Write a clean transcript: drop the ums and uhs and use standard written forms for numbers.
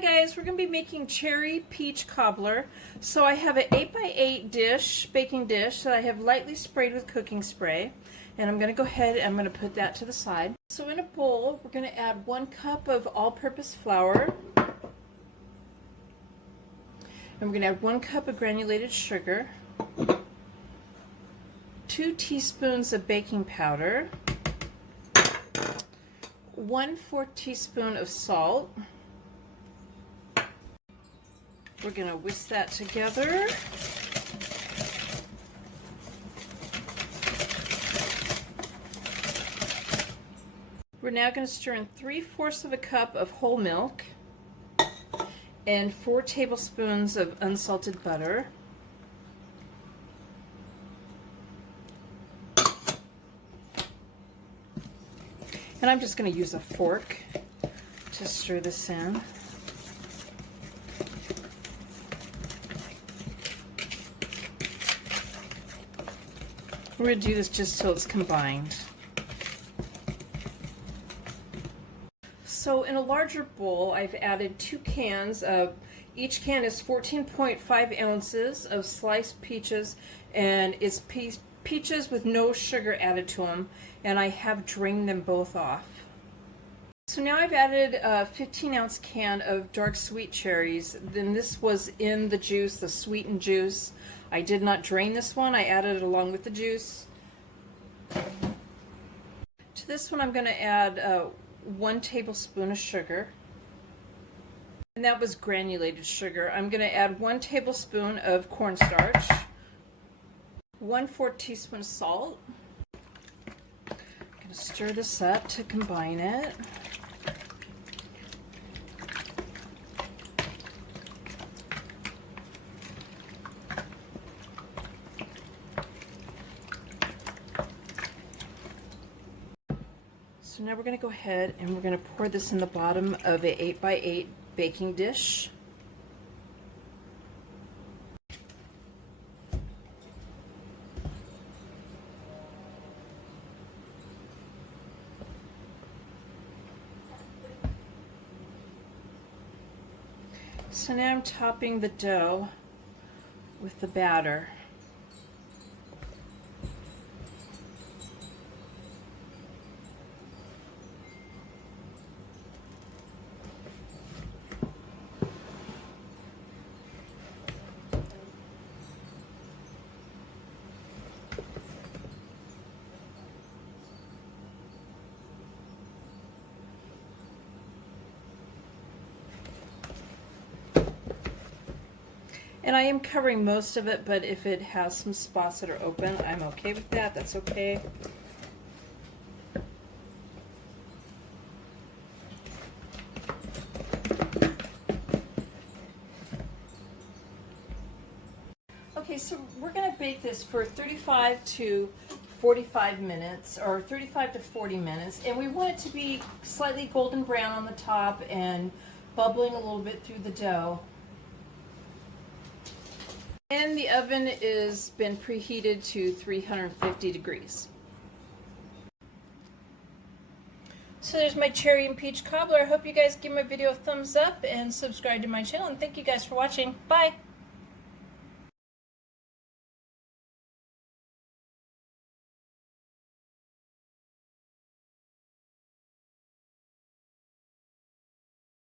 guys, we're going to be making cherry peach cobbler. So I have an 8x8 dish, baking dish that I have lightly sprayed with cooking spray. And I'm going to go ahead and I'm going to put that to the side. So in a bowl, we're going to add 1 cup of all-purpose flour. And we're going to add 1 cup of granulated sugar, 2 teaspoons of baking powder, 1/4 teaspoon of salt. We're going to whisk that together. We're now going to stir in 3/4 of a cup of whole milk and 4 tablespoons of unsalted butter. And I'm just going to use a fork to stir this in. We're going to do this just till it's combined. So in a larger bowl, I've added 2 cans of, each can is 14.5 ounces of sliced peaches, and it's peaches with no sugar added to them, and I have drained them both off. So now I've added a 15-ounce can of dark sweet cherries. Then this was in the juice, the sweetened juice. I did not drain this one, I added it along with the juice. To this one I'm going to add 1 tablespoon of sugar. And that was granulated sugar. I'm going to add 1 tablespoon of cornstarch, 1/4 teaspoon salt. I'm going to stir this up to combine it. So now we're going to go ahead and we're going to pour this in the bottom of a 8x8 baking dish. So now I'm topping the dough with the batter. And I am covering most of it, but if it has some spots that are open, I'm okay with that. That's okay. Okay, so we're going to bake this for 35 to 45 minutes, or 35 to 40 minutes, and we want it to be slightly golden brown on the top and bubbling a little bit through the dough. And the oven has been preheated to 350 degrees. So there's my cherry and peach cobbler. I hope you guys give my video a thumbs up and subscribe to my channel, and thank you guys for watching. Bye!